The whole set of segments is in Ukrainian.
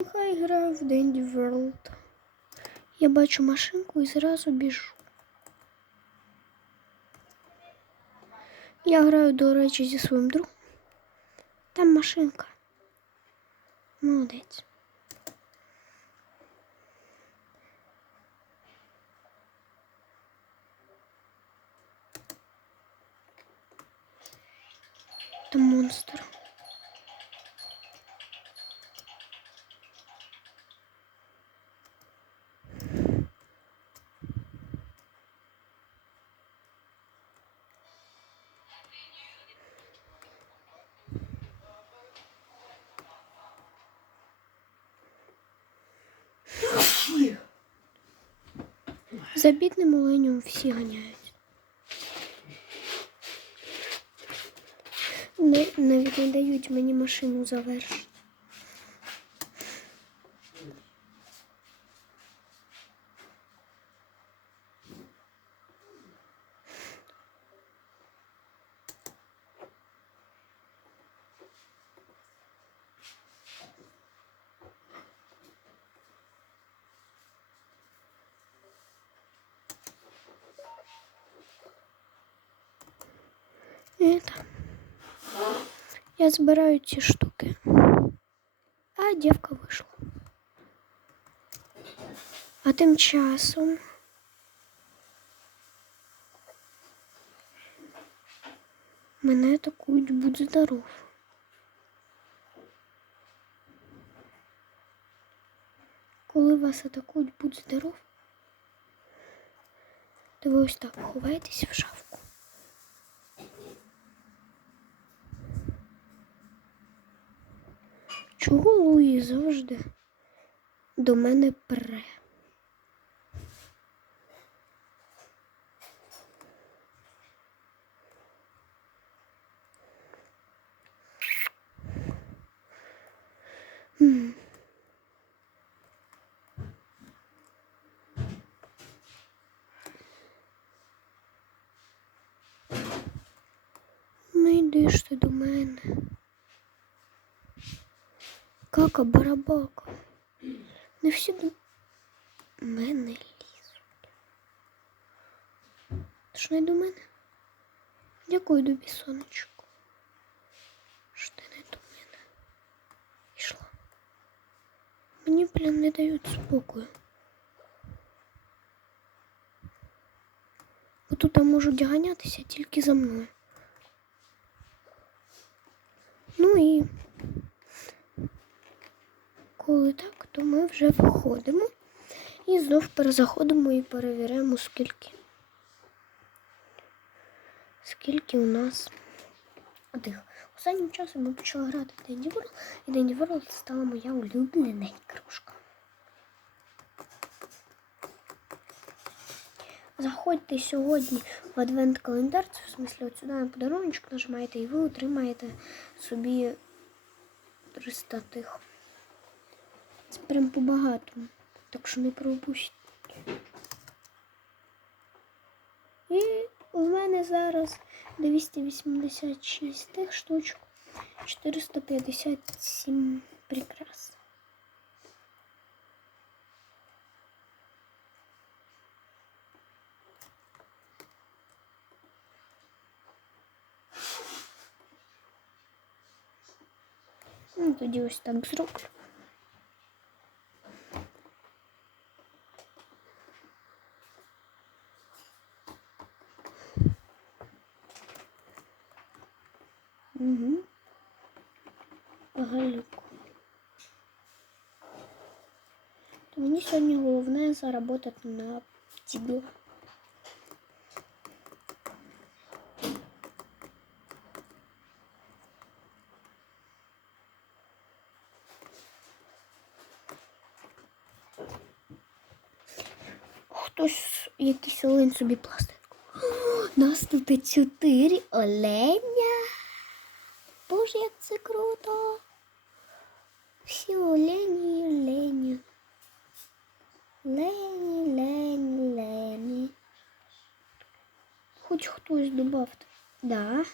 Нехай граю в Денді World. Я бачу машинку і зразу біжу. Я граю, до речі, зі своїм другом. Там машинка. Молодець. Там монстр. За бідним оленем всі ганяють. Не, навіть не дають мені машину завершити. Это. Я збираю ці штуки. А дівка вийшла. А тим часом. Мене атакують, будь здоров. Коли вас атакують, будь здоров. То ви ось так ховаєтесь в шафку. Чого Луї завжди до мене пре? Не ж ти до мене. Кака барабака. Не всі мене лізуть. Ти ж не до мене? Дякую тобі, сонечко. Що ти не до мене? Йшла. Мені прям не дають спокою. Бо тут можуть ганятися тільки за мною. Ну і коли так, то ми вже виходимо і знов перезаходимо і перевіряємо, скільки. Скільки у нас дих. Останнім часом ми почали грати в Денді World, і Денді World стала моя улюблена ігрушка. Заходьте сьогодні в адвент-календар, в смислі от сюди на подарунок нажимаєте і ви отримаєте собі 300 тих. Це прям по-багатому. Так що не пропустіть. І у мене зараз 286 тих штучок. 457 прикрас. Ну, тоді ось так зроблю. Угу. Галюк. Мені сьогодні головне заработати на тебе. Хтось якийсь олень собі пластик. Нас тут чотири оленя. Лені, лені, лені. Хоч хтось добавте. Да.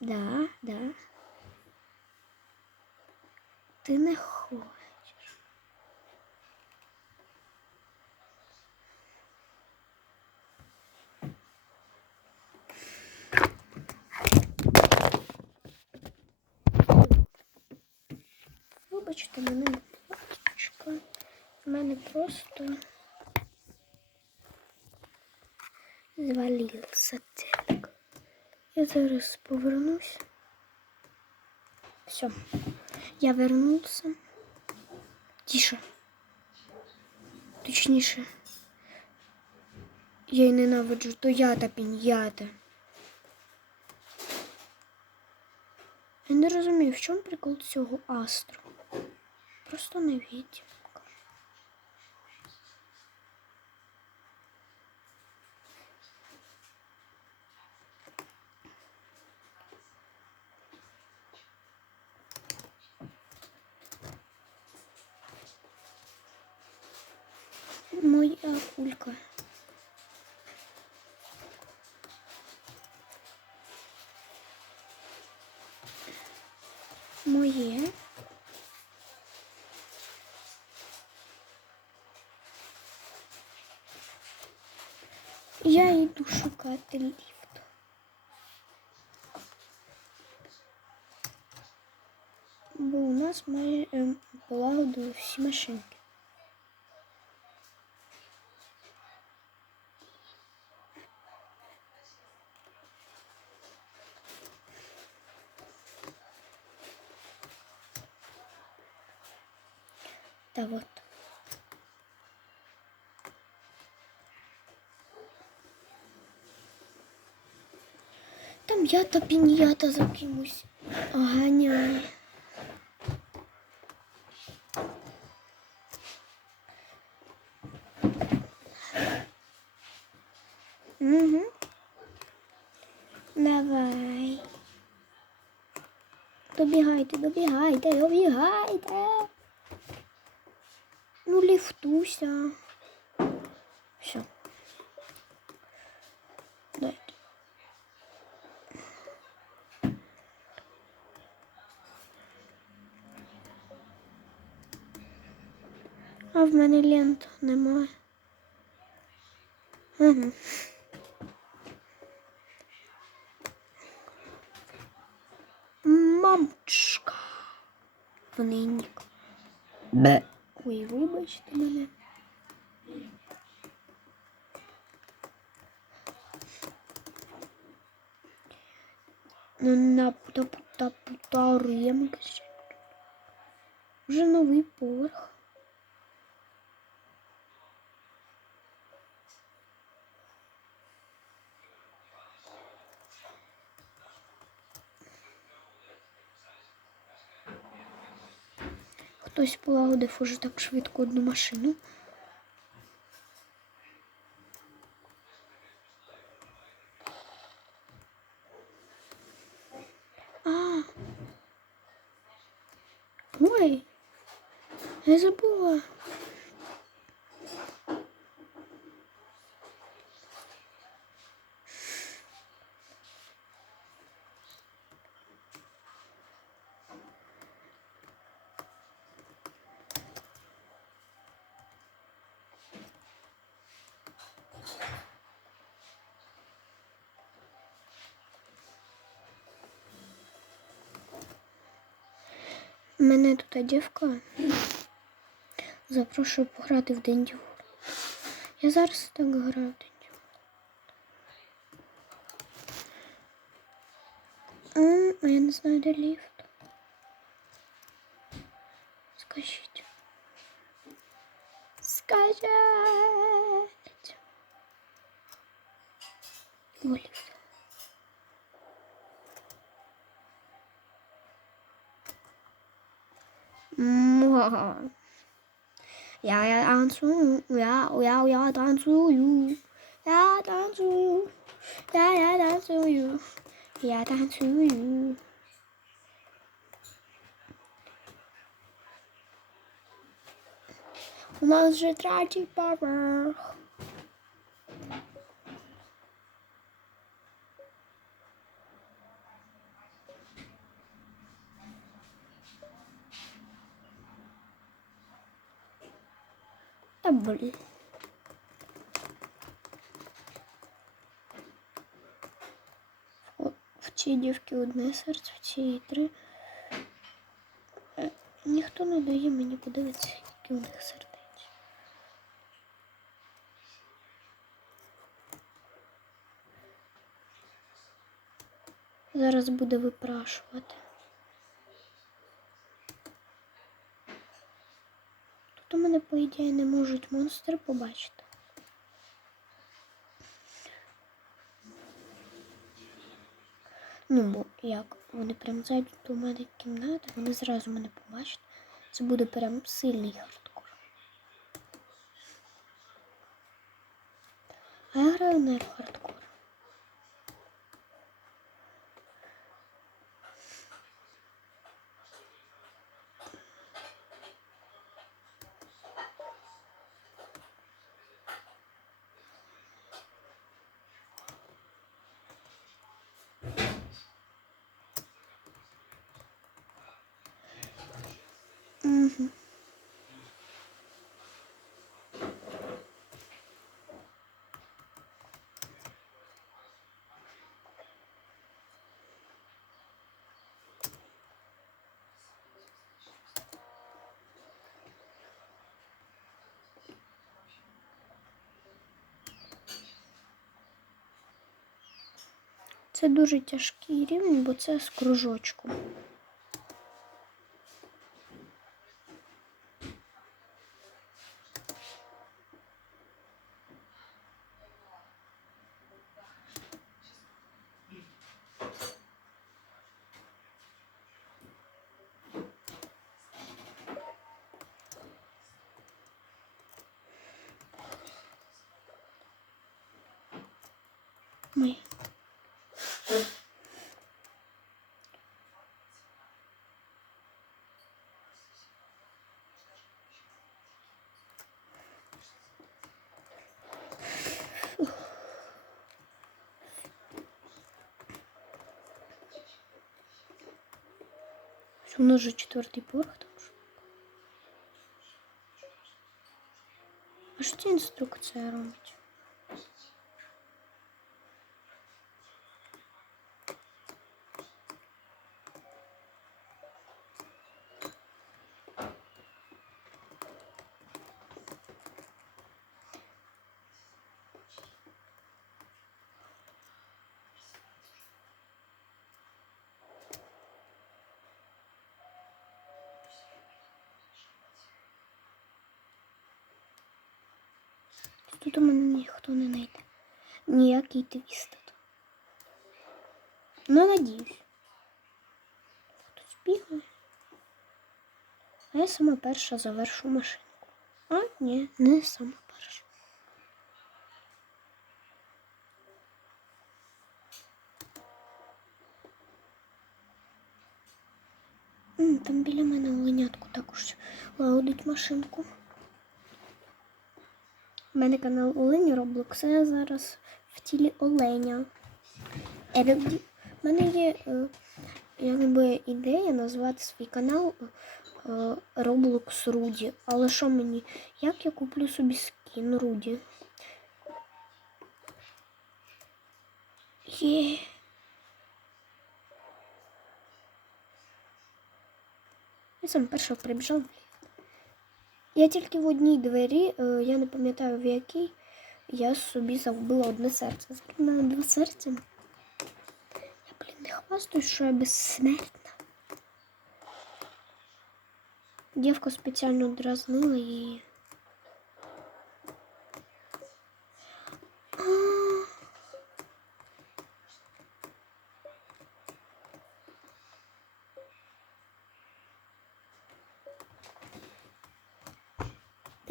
Да, да. Ти не хочеш. Вибачте мене. В мене просто звалився телек. Я зараз повернусь. Все. Я вернулся. Тише. Точніше. Я й ненавиджу, то я та пінята. Я не розумію, в чому прикол цього астру. Просто не відьмка. Моя кулька. Моє. Я йду шукати ліфт. Бо у нас майже ем, полагодили всі машинки. Там я та пінята за кимось ганяє. Угу. Давай. Добігайте, добігайте, добігайте. Ну, ліфтуся. Все. Дайте. А в мене лент немає. Угу. Мамочка. Винник. Бе. Ой, вибачте мене. Ну, на пута пута пута ремка. Вже новий поверх. Хтось полагодив уже так швидко одну машину. А. Ой. Я забула. Мене тут дівка запрошує пограти в дендюр. Я зараз так граю в дендюр. А я не знаю, де ліфт. Скажіть. Скажіть. О. Муа. Я я танцую, я я я танцую, я танцую, я я танцую, я танцую. У нас же третій поверх. Та блін. В цій дівки одне серце, в цій три. Ніхто не дає мені подивитися, які у них сердечки. Зараз буде випрашувати. Тут у мене, по ідеї, не можуть монстри побачити. Ну, бо як вони прям зайдуть до мене в кімнату, вони зразу мене побачать. Це буде прям сильний хардкор. А я граю на хардкор. Це дуже тяжкий рівень, бо це з кружочком. Ми. Що у нас же четвертый порох там ж. А что инструкция робить? Тут у мене ніхто не знайде. Ніякий твіст. тут. Ну, надіюсь. Хтось бігає. А я сама перша завершу машинку. А, ні, не сама перша. Там біля мене оленятку також лагодить машинку. У мене канал Олені Роблокс, я зараз в тілі Оленя. У мене є е, якби ідея назвати свій канал е, Roblox Руді. Але що мені? Як я куплю собі скін Руді? Є. Я сам перший прибіжав. Я тільки в одній двері, е, я не пам'ятаю в якій, я собі загубила одне серце. Зараз мене два серця. Я, блін, не хвастаюсь, що я безсмертна. Дівка спеціально дразнила її.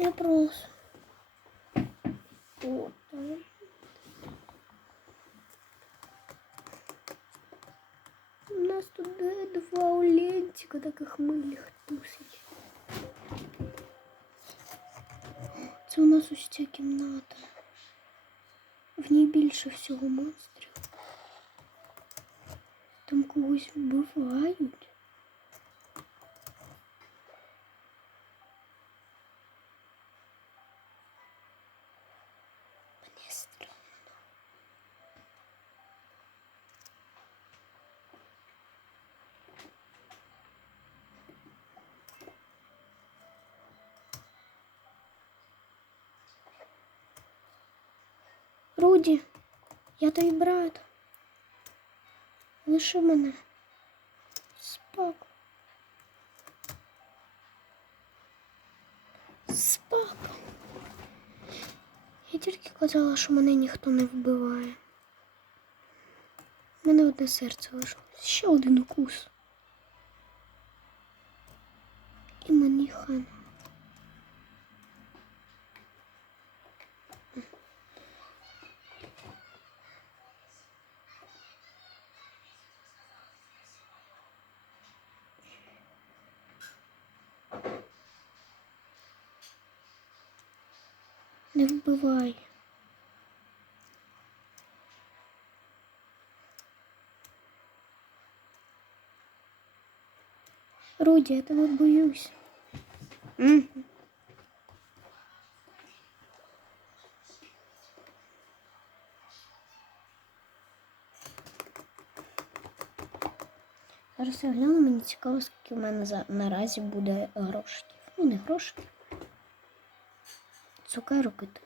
Я просто. Вот там. У нас тут е, два оленчика таких милих тусить. Це у нас ось ця кімната. В ній більше всього монстрів. Там когось вбивають. Руді, я твій брат. Лиши мене. Спок. Спок. Я тільки казала, що мене ніхто не вбиває. У мене одне серце лишилось. Ще один укус. І мені хана. Не вбивай. Руді, я тебе боюсь. Мгм. Зараз я гляну, мені цікаво, скільки в мене за, наразі буде грошиків. Ну, не грошиків. Цукерок і тих.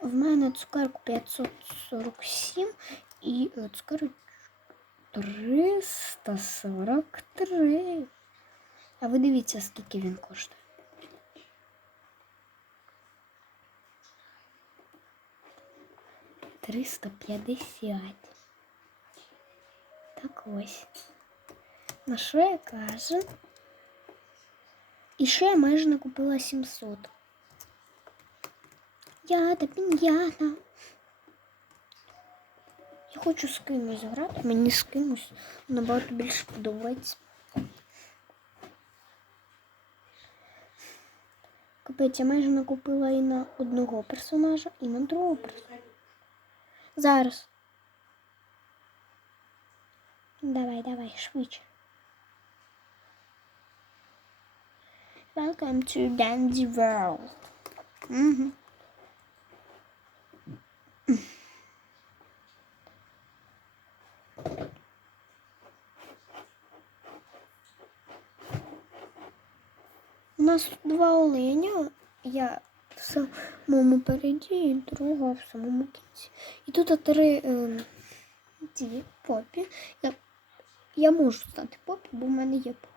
В мене цукерку 547 і е, цукерок 343. А ви дивіться, скільки він коштує. Триста п'ятдесят. Так ось. На що я кажу? І ще я майже накупила 700. Я та пін'ята. Я хочу з кимось грати, мені з кимось набагато більше подобається. Капець, я майже накупила і на одного персонажа, і на другого персонажа. Зараз. Давай, давай, швидше. Welcome to Dandy World. Угу. У нас два оленя. Я в самому переді і друга в самому кінці. І тут три е, ті попі. Я, я можу стати попі, бо в мене є попі.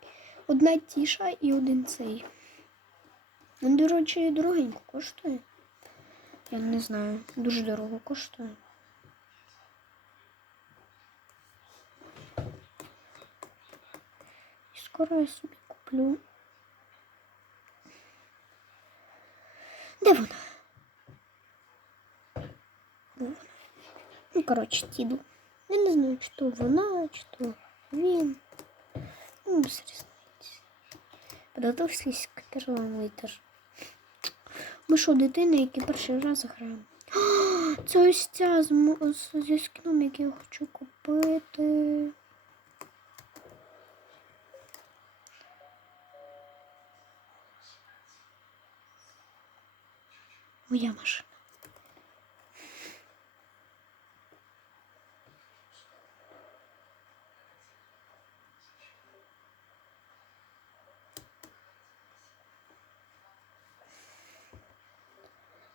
Одна тіша і один цей. Він, до речі, дорогенько коштує. Я не знаю, дуже дорого коштує. І скоро я собі куплю. Де вона? Ну, коротше, тіду. Я не знаю, чи то вона, чи то він. Ну, без різниці. Подготовьтесь к первому этажу. Ми що, дитини, які перший раз граємо? Це ось ця зі скіном, який я хочу купити. Моя машина.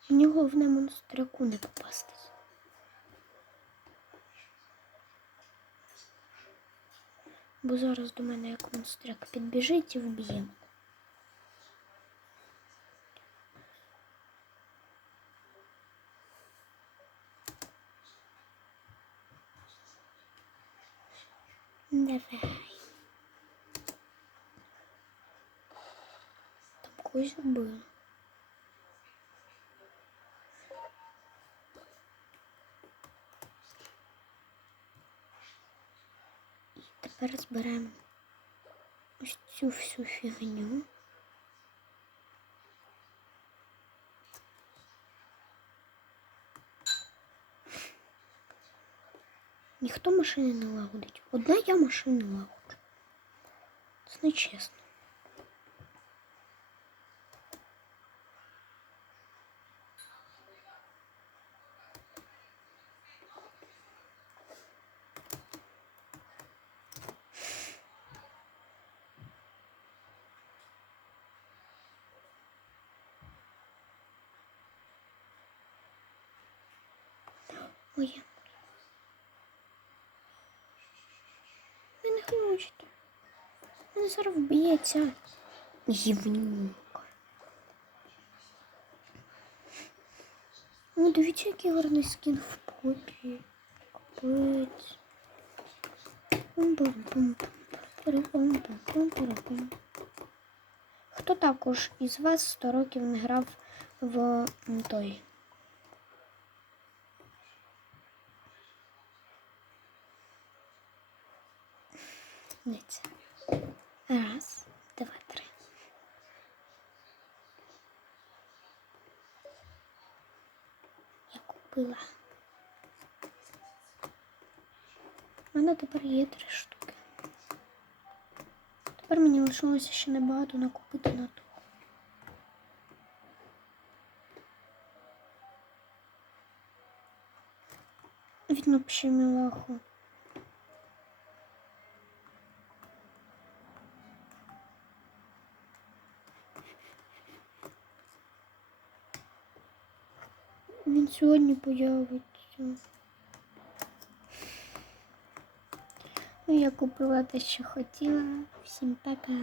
Мені головне монстряку не попастись. Бо зараз до мене як монстряк підбіжить і вб'є. Давай. Там когось вбили. Тепер зберемо ось цю всю фігню. Ніхто машини не лагодить. Одна я машини лагоджу. Це не. Хочете. Мене зараз вб'ється. Ну, дивіться, який гарний скін в попі. Капець. Хто також із вас 100 років не грав в той? Це. Раз, два, три. Я купила. У мене тепер є три штуки. Тепер мені лишилося ще небагато накупити на то. Він вообще милаху. Він сьогодні появиться. Ну, я купила те, що хотіла. Всім пока.